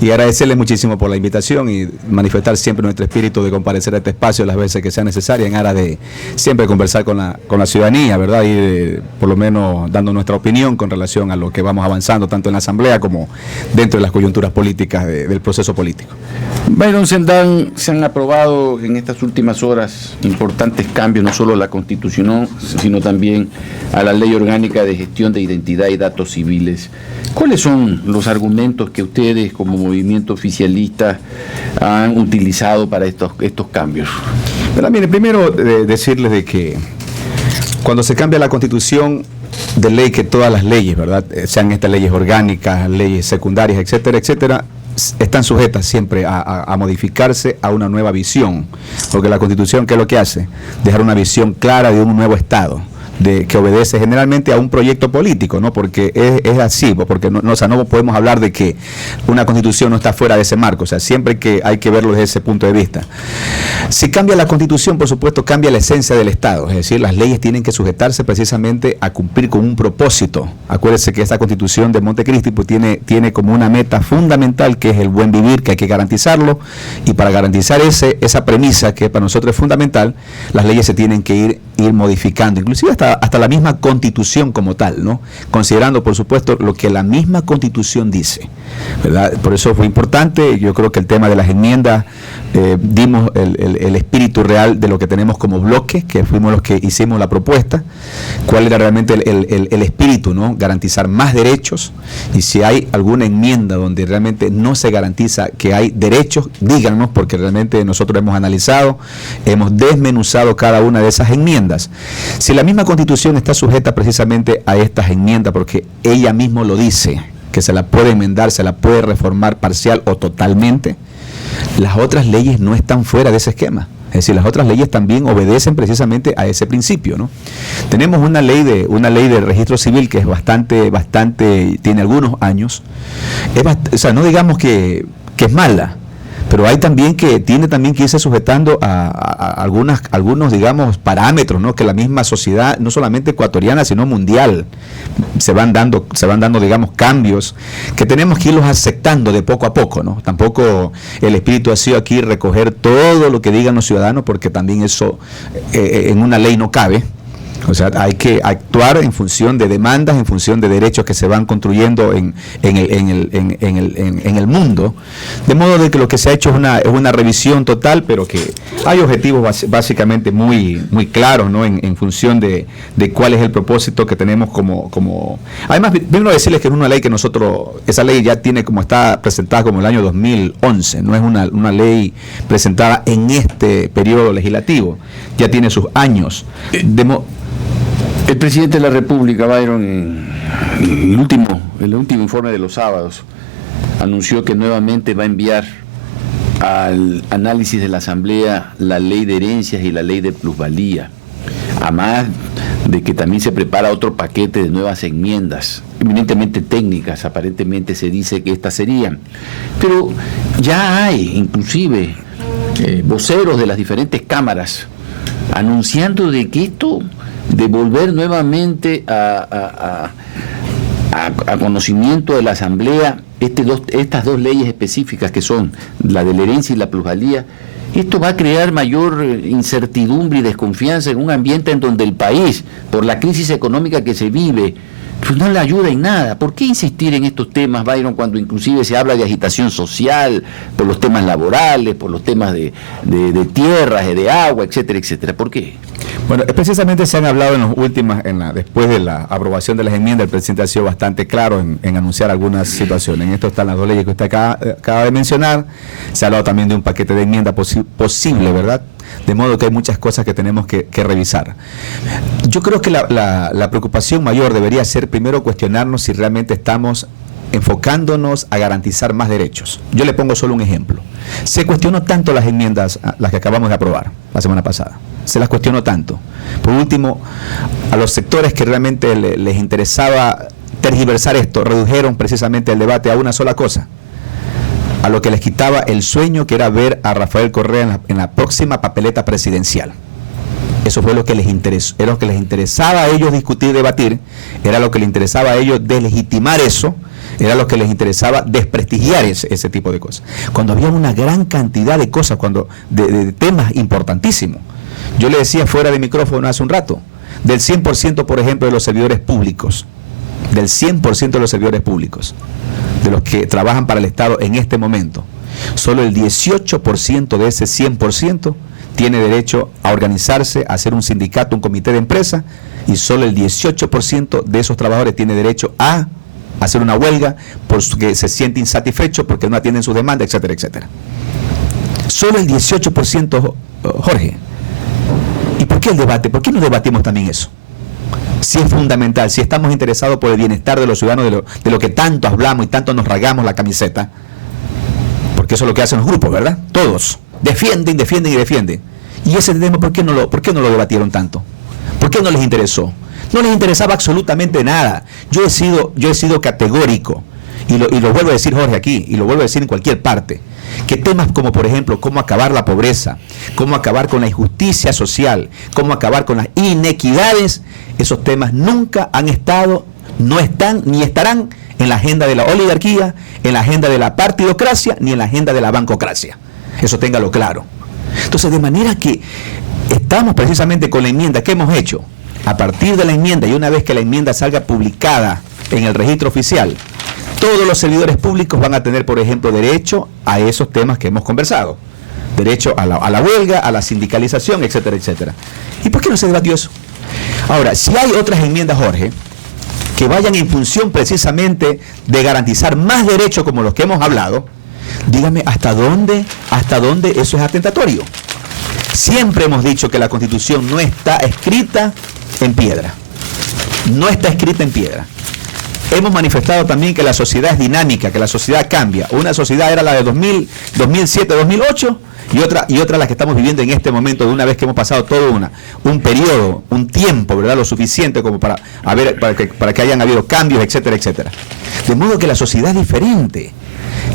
Y agradecerles muchísimo por la invitación y manifestar siempre nuestro espíritu de comparecer a este espacio las veces que sea necesaria en aras de siempre conversar con la ciudadanía, ¿verdad? Y por lo menos dando nuestra opinión con relación a lo que vamos avanzando tanto en la Asamblea como dentro de las coyunturas políticas del proceso político. Byron Cendán, se han aprobado en estas últimas horas importantes cambios, no solo a la Constitución, sino también a la Ley Orgánica de Gestión de Identidad y Datos Civiles. ¿Cuáles son los argumentos que ustedes como movimiento oficialista han utilizado para estos cambios? Pero, mire, primero decirles de que cuando se cambia la Constitución, de ley que todas las leyes, ¿verdad? Sean estas leyes orgánicas, leyes secundarias, etcétera, etcétera, están sujetas siempre a modificarse a una nueva visión, porque la Constitución, ¿qué es lo que hace? Dejar una visión clara de un nuevo Estado, que obedece generalmente a un proyecto político, ¿no? Porque es así, porque no podemos hablar de que una Constitución no está fuera de ese marco, o sea, siempre que hay que verlo desde ese punto de vista. Si cambia la Constitución, por supuesto, cambia la esencia del Estado, es decir, las leyes tienen que sujetarse precisamente a cumplir con un propósito. Acuérdense que esta Constitución de Montecristi pues, tiene como una meta fundamental, que es el buen vivir, que hay que garantizarlo, y para garantizar esa premisa, que para nosotros es fundamental, las leyes se tienen que ir modificando, inclusive hasta la misma Constitución como tal, ¿no? Considerando, por supuesto, lo que la misma Constitución dice, ¿verdad? Por eso fue importante, yo creo que el tema de las enmiendas, dimos el espíritu real de lo que tenemos como bloque, que fuimos los que hicimos la propuesta, cuál era realmente el espíritu, ¿no? Garantizar más derechos, y si hay alguna enmienda donde realmente no se garantiza que hay derechos, díganos, porque realmente nosotros hemos analizado, hemos desmenuzado cada una de esas enmiendas. Si la misma Constitución está sujeta precisamente a estas enmiendas, porque ella misma lo dice, que se la puede enmendar, se la puede reformar parcial o totalmente, las otras leyes no están fuera de ese esquema. Es decir, las otras leyes también obedecen precisamente a ese principio, ¿no? Tenemos una ley de registro civil que es bastante, tiene algunos años, o sea, no digamos que es mala, pero hay también tiene también que irse sujetando a algunos, digamos, parámetros, ¿no? Que la misma sociedad, no solamente ecuatoriana, sino mundial, se van dando, digamos, cambios que tenemos que irlos aceptando de poco a poco, ¿no? Tampoco el espíritu ha sido aquí recoger todo lo que digan los ciudadanos, porque también eso en una ley no cabe. O sea, hay que actuar en función de demandas, en función de derechos que se van construyendo en el mundo, de modo de que lo que se ha hecho es una revisión total, pero que hay objetivos básicamente muy claros, ¿no? En función de cuál es el propósito que tenemos como... Además, vengo a decirles que es una ley que esa ley ya tiene como está presentada como el año 2011, no es una ley presentada en este periodo legislativo, ya tiene sus años. El presidente de la República, Byron, en el último informe de los sábados, anunció que nuevamente va a enviar al análisis de la Asamblea la ley de herencias y la ley de plusvalía, además de que también se prepara otro paquete de nuevas enmiendas, eminentemente técnicas, aparentemente se dice que estas serían, pero ya hay inclusive voceros de las diferentes cámaras anunciando de que esto de volver nuevamente a conocimiento de la Asamblea estas dos leyes específicas que son la de la herencia y la plusvalía, esto va a crear mayor incertidumbre y desconfianza en un ambiente en donde el país, por la crisis económica que se vive, pues no le ayuda en nada. ¿Por qué insistir en estos temas, Byron, cuando inclusive se habla de agitación social, por los temas laborales, por los temas de tierras, de agua, etcétera, etcétera? ¿Por qué? Bueno, precisamente se han hablado después de la aprobación de las enmiendas, el presidente ha sido bastante claro en anunciar algunas situaciones. En esto están las dos leyes que usted acaba de mencionar. Se ha hablado también de un paquete de enmiendas posible, ¿verdad? De modo que hay muchas cosas que tenemos que revisar. Yo creo que la preocupación mayor debería ser primero cuestionarnos si realmente estamos enfocándonos a garantizar más derechos. Yo le pongo solo un ejemplo. Se cuestionó tanto las enmiendas, las que acabamos de aprobar la semana pasada. Se las cuestionó tanto. Por último, a los sectores que realmente les interesaba tergiversar esto, redujeron precisamente el debate a una sola cosa, a lo que les quitaba el sueño, que era ver a Rafael Correa en la próxima papeleta presidencial. Eso fue lo que les interesó, era lo que les interesaba a ellos discutir, debatir, era lo que les interesaba a ellos deslegitimar eso, era lo que les interesaba desprestigiar ese tipo de cosas. Cuando había una gran cantidad de cosas, de temas importantísimos. Yo le decía fuera de micrófono hace un rato, del 100%, por ejemplo, de los servidores públicos, del 100% de los servidores públicos, de los que trabajan para el Estado en este momento, solo el 18% de ese 100% tiene derecho a organizarse, a hacer un sindicato, un comité de empresa, y solo el 18% de esos trabajadores tiene derecho a hacer una huelga porque se siente insatisfecho, porque no atienden sus demandas, etcétera, etcétera. Solo el 18%, Jorge. ¿Y por qué el debate? ¿Por qué no debatimos también eso? Si es fundamental, si estamos interesados por el bienestar de los ciudadanos, de lo que tanto hablamos y tanto nos rasgamos la camiseta, porque eso es lo que hacen los grupos, ¿verdad? Todos defienden, defienden y defienden. Y ese tema, ¿por qué no lo debatieron tanto? ¿Por qué no les interesó? No les interesaba absolutamente nada. Yo he sido categórico, y lo vuelvo a decir, Jorge, aquí, y lo vuelvo a decir en cualquier parte, que temas como, por ejemplo, cómo acabar la pobreza, cómo acabar con la injusticia social, cómo acabar con las inequidades, esos temas nunca han estado, no están, ni estarán en la agenda de la oligarquía, en la agenda de la partidocracia, ni en la agenda de la bancocracia. Eso téngalo claro. Entonces, de manera que estamos precisamente con la enmienda que hemos hecho. A partir de la enmienda, y una vez que la enmienda salga publicada en el registro oficial, todos los servidores públicos van a tener, por ejemplo, derecho a esos temas que hemos conversado. Derecho a la huelga, a la sindicalización, etcétera, etcétera. ¿Y por qué no se debatió eso? Ahora, si hay otras enmiendas, Jorge, que vayan en función precisamente de garantizar más derechos como los que hemos hablado, dígame hasta dónde eso es atentatorio. Siempre hemos dicho que la Constitución no está escrita en piedra. No está escrita en piedra. Hemos manifestado también que la sociedad es dinámica, que la sociedad cambia. Una sociedad era la de 2000, 2007, 2008 y otra la que estamos viviendo en este momento, de una vez que hemos pasado todo un periodo, un tiempo, ¿verdad? Lo suficiente como para que hayan habido cambios, etcétera, etcétera. De modo que la sociedad es diferente.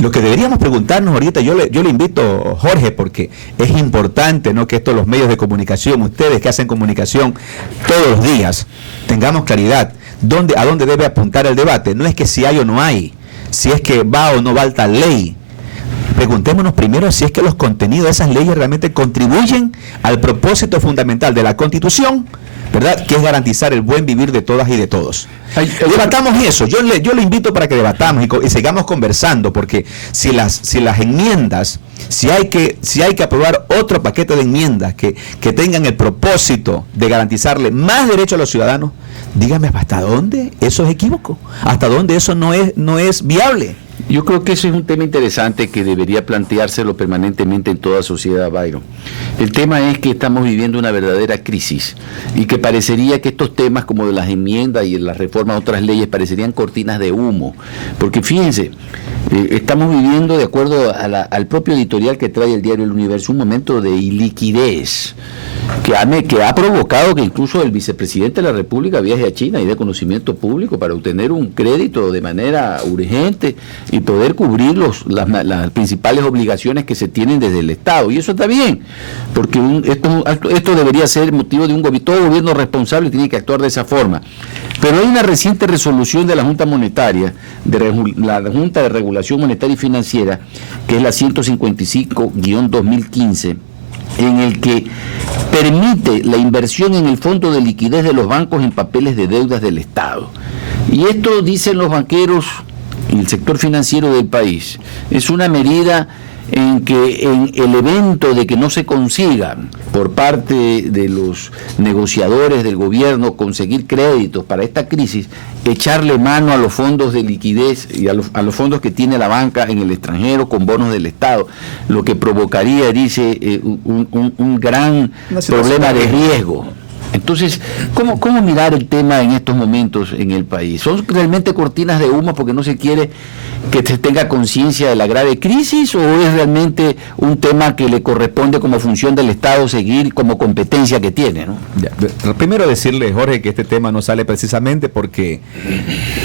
Lo que deberíamos preguntarnos ahorita, yo le invito, Jorge, porque es importante, ¿no?, que estos los medios de comunicación, ustedes que hacen comunicación todos los días, tengamos claridad a dónde debe apuntar el debate. No es que si hay o no hay, si es que va o no va tal ley. Preguntémonos primero si es que los contenidos de esas leyes realmente contribuyen al propósito fundamental de la Constitución, ¿verdad?, que es garantizar el buen vivir de todas y de todos. Debatamos eso. Yo le invito para que debatamos y sigamos conversando, porque si las enmiendas, si hay que aprobar otro paquete de enmiendas que tengan el propósito de garantizarle más derechos a los ciudadanos, dígame hasta dónde eso es equívoco, hasta dónde eso no es viable. Yo creo que eso es un tema interesante que debería planteárselo permanentemente en toda sociedad, Byron. El tema es que estamos viviendo una verdadera crisis y que parecería que estos temas como de las enmiendas y las reformas a otras leyes parecerían cortinas de humo. Porque fíjense, estamos viviendo, de acuerdo al propio editorial que trae el diario El Universo, un momento de iliquidez que ha provocado que incluso el vicepresidente de la República viaje a China y dé conocimiento público para obtener un crédito de manera urgente y poder cubrir las principales obligaciones que se tienen desde el Estado. Y eso está bien, porque esto debería ser motivo de todo gobierno responsable tiene que actuar de esa forma. Pero hay una reciente resolución de la Junta Monetaria, la Junta de Regulación Monetaria y Financiera, que es la 155-2015, en el que permite la inversión en el fondo de liquidez de los bancos en papeles de deudas del Estado. Y esto, dicen los banqueros y el sector financiero del país, es una medida en que en el evento de que no se consigan por parte de los negociadores del gobierno conseguir créditos para esta crisis, echarle mano a los fondos de liquidez y a los fondos que tiene la banca en el extranjero con bonos del Estado, lo que provocaría, dice, un gran problema de riesgo. Entonces, ¿cómo mirar el tema en estos momentos en el país? ¿Son realmente cortinas de humo porque no se quiere que se tenga conciencia de la grave crisis, o es realmente un tema que le corresponde como función del Estado seguir como competencia que tiene, ¿no? Ya, primero decirle, Jorge, que este tema no sale precisamente porque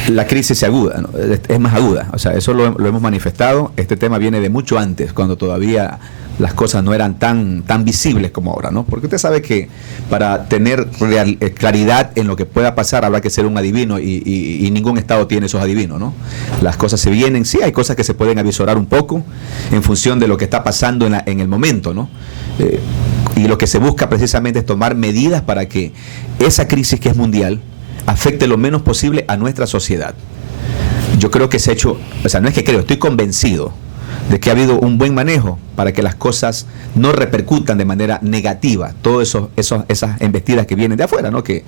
la crisis se aguda, ¿no? Es más aguda, o sea, eso lo hemos manifestado. Este tema viene de mucho antes, cuando todavía las cosas no eran tan visibles como ahora, ¿no? Porque usted sabe que para tener claridad en lo que pueda pasar habrá que ser un adivino y ningún Estado tiene esos adivinos, ¿no? Las cosas se vienen, sí, hay cosas que se pueden avisorar un poco en función de lo que está pasando en el momento, ¿no? Y lo que se busca precisamente es tomar medidas para que esa crisis que es mundial afecte lo menos posible a nuestra sociedad. Yo creo que se ha hecho, o sea, no es que creo, estoy convencido de que ha habido un buen manejo para que las cosas no repercutan de manera negativa, todas esas embestidas que vienen de afuera, ¿no? Que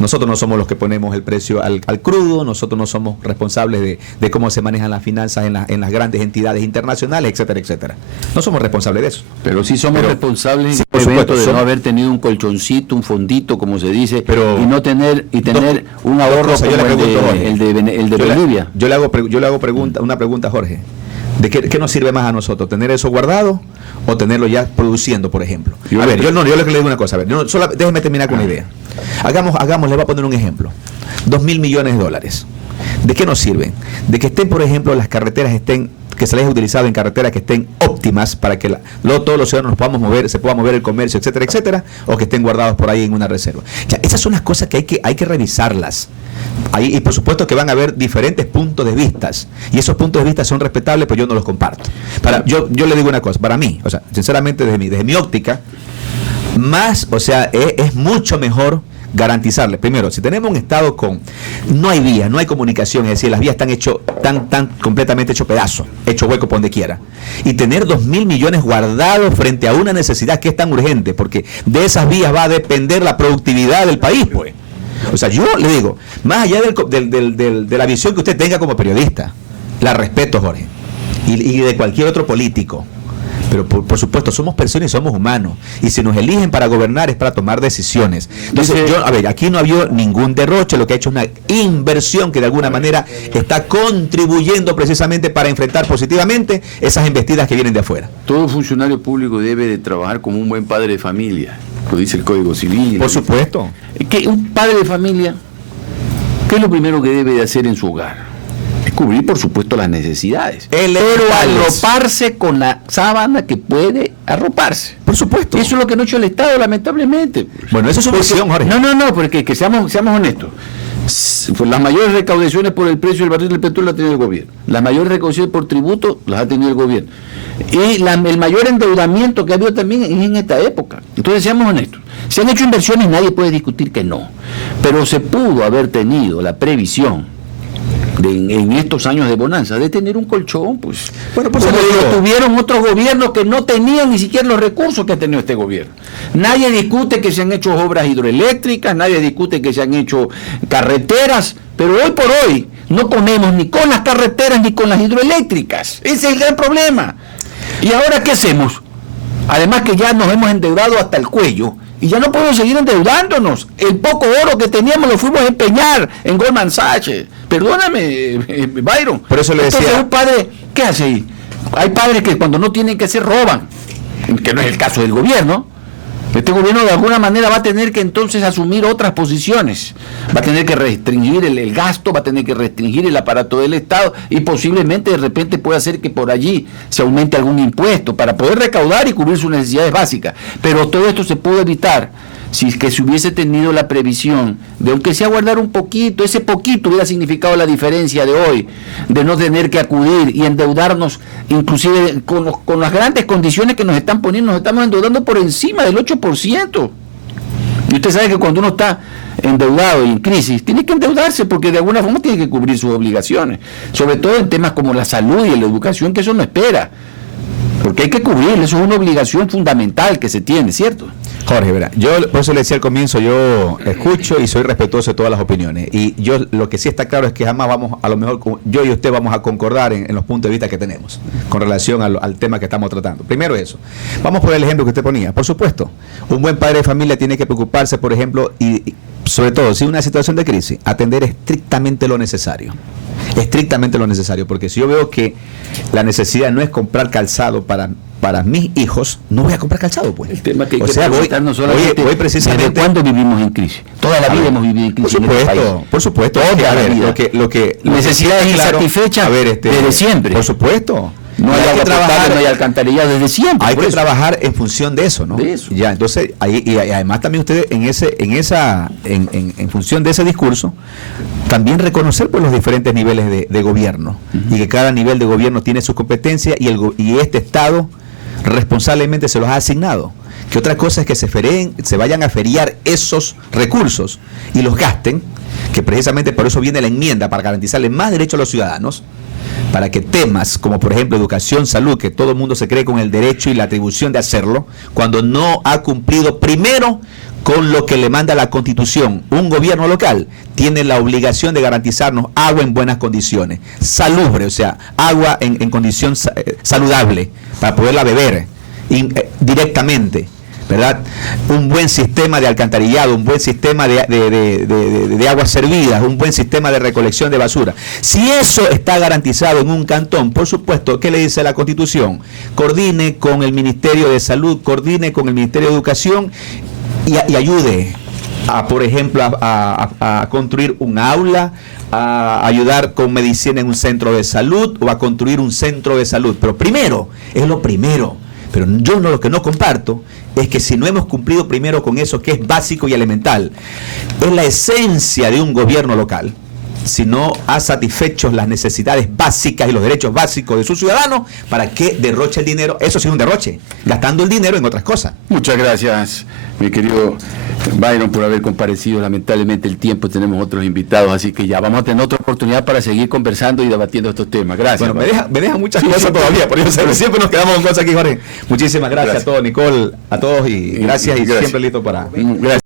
nosotros no somos los que ponemos el precio al crudo, nosotros no somos responsables de cómo se manejan las finanzas en las grandes entidades internacionales, etcétera, etcétera. No somos responsables de eso. Pero sí somos responsables, sí, por supuesto, de no haber tenido un colchoncito, un fondito, como se dice, pero y tener un ahorro como el de Bolivia. Yo le hago una pregunta, Jorge. ¿De qué nos sirve más a nosotros? ¿Tener eso guardado o tenerlo ya produciendo, por ejemplo? Yo le digo una cosa. A ver, déjeme terminar con una idea. Hagamos, le voy a poner un ejemplo. 2.000 millones de dólares. ¿De qué nos sirven? De que estén, por ejemplo, las carreteras que se les haya utilizado en carreteras que estén óptimas para que todos los ciudadanos nos podamos mover, se pueda mover el comercio, etcétera, etcétera, o que estén guardados por ahí en una reserva. Ya, esas son las cosas que hay que revisarlas. Y por supuesto que van a haber diferentes puntos de vista, y esos puntos de vista son respetables, pero yo no los comparto. Yo le digo una cosa, para mí, o sea, sinceramente desde mi óptica, es mucho mejor garantizarle, primero, si tenemos un estado no hay vías, no hay comunicación, es decir, las vías están completamente hecho pedazo, hecho hueco por donde quiera, y tener 2.000 millones guardados frente a una necesidad que es tan urgente, porque de esas vías va a depender la productividad del país, pues. O sea, yo le digo, más allá de la visión que usted tenga como periodista, la respeto, Jorge, y de cualquier otro político, pero por supuesto somos personas y somos humanos, y si nos eligen para gobernar es para tomar decisiones. Entonces aquí no ha habido ningún derroche, lo que ha hecho es una inversión que de alguna manera está contribuyendo precisamente para enfrentar positivamente esas embestidas que vienen de afuera. Todo funcionario público debe de trabajar como un buen padre de familia, lo dice el Código Civil. Por supuesto. Que un padre de familia, ¿qué es lo primero que debe de hacer en su hogar? Es cubrir, por supuesto, las necesidades. Pero arroparse con la sábana que puede arroparse. Por supuesto. Eso es lo que no ha hecho el Estado, lamentablemente. Bueno, eso es una opción, Jorge. No, porque que seamos honestos. Pues las mayores recaudaciones por el precio del barril del petróleo las ha tenido el gobierno. Las mayores recaudaciones por tributo las ha tenido el gobierno. Y el mayor endeudamiento que ha habido también es en esta época. Entonces, seamos honestos. Se han hecho inversiones, nadie puede discutir que no. Pero se pudo haber tenido la previsión en estos años de bonanza de tener un colchón, pues. Bueno, pues como lo tuvieron otros gobiernos que no tenían ni siquiera los recursos que ha tenido este gobierno. Nadie discute que se han hecho obras hidroeléctricas, nadie discute que se han hecho carreteras, pero hoy por hoy no comemos ni con las carreteras ni con las hidroeléctricas. Ese es el gran problema. ¿Y ahora qué hacemos? Además que ya nos hemos endeudado hasta el cuello y ya no podemos seguir endeudándonos. El poco oro que teníamos lo fuimos a empeñar en Goldman Sachs. Perdóname, Byron. Por eso le decía. Entonces, un padre, ¿qué hace ahí? Hay padres que cuando no tienen que hacer roban, que no es el caso del gobierno. Este gobierno de alguna manera va a tener que entonces asumir otras posiciones, va a tener que restringir el gasto, va a tener que restringir el aparato del Estado y posiblemente de repente puede hacer que por allí se aumente algún impuesto para poder recaudar y cubrir sus necesidades básicas. Pero todo esto se pudo evitar si es que se hubiese tenido la previsión de, aunque sea guardar un poquito, ese poquito hubiera significado la diferencia de hoy, de no tener que acudir y endeudarnos, inclusive con las grandes condiciones que nos están poniendo, nos estamos endeudando por encima del 8%. Y usted sabe que cuando uno está endeudado y en crisis, tiene que endeudarse porque de alguna forma tiene que cubrir sus obligaciones, sobre todo en temas como la salud y la educación, que eso no espera. Porque hay que cubrirlo, eso es una obligación fundamental que se tiene, ¿cierto? Jorge, verá, yo por eso le decía al comienzo, yo escucho y soy respetuoso de todas las opiniones. Y yo lo que sí está claro es que jamás vamos, a lo mejor yo y usted vamos a concordar en los puntos de vista que tenemos con relación al tema que estamos tratando. Primero eso. Vamos por el ejemplo que usted ponía. Por supuesto, un buen padre de familia tiene que preocuparse, por ejemplo, y sobre todo si una situación de crisis, atender estrictamente lo necesario. Estrictamente lo necesario, porque si yo veo que la necesidad no es comprar calzado para mis hijos, no voy a comprar calzado, pues. El tema que hay o que sea, preguntarnos solamente voy precisamente. ¿Desde cuándo vivimos en crisis? Toda la vida hemos vivido en crisis. Por supuesto. Toda la vida. Lo que necesidades insatisfechas desde siempre. Por supuesto. No hay agua potable, no hay alcantarillado desde siempre. Hay que trabajar en función de eso, ¿no? De eso. Ya, entonces, y además también ustedes en función de ese discurso, también reconocer pues los diferentes niveles de gobierno, y que cada nivel de gobierno tiene su competencia y este Estado responsablemente se los ha asignado. Que otra cosa es que se vayan a feriar esos recursos y los gasten, que precisamente por eso viene la enmienda, para garantizarle más derechos a los ciudadanos, para que temas como por ejemplo educación, salud, que todo el mundo se cree con el derecho y la atribución de hacerlo, cuando no ha cumplido primero con lo que le manda la Constitución. Un gobierno local tiene la obligación de garantizarnos agua en buenas condiciones, salubre, o sea, agua en condición saludable, para poderla beber directamente, ¿verdad? Un buen sistema de alcantarillado, un buen sistema de aguas servidas, un buen sistema de recolección de basura. Si eso está garantizado en un cantón, por supuesto, ¿qué le dice la Constitución? Coordine con el Ministerio de Salud, coordine con el Ministerio de Educación y ayude a, por ejemplo, a construir un aula, a ayudar con medicina en un centro de salud o a construir un centro de salud. Pero primero, es lo primero. Pero yo lo que no comparto es que si no hemos cumplido primero con eso que es básico y elemental, es la esencia de un gobierno local, si no ha satisfecho las necesidades básicas y los derechos básicos de sus ciudadanos, ¿para qué derroche el dinero? Eso sí es un derroche, gastando el dinero en otras cosas. Muchas gracias, mi querido Byron, por haber comparecido. Lamentablemente el tiempo, tenemos otros invitados, así que ya vamos a tener otra oportunidad para seguir conversando y debatiendo estos temas. Gracias. Bueno, me deja muchas cosas todavía, por eso siempre nos quedamos con cosas aquí, Jorge. Muchísimas gracias a todos, Nicole, a todos, y gracias. Y siempre listo para... Gracias.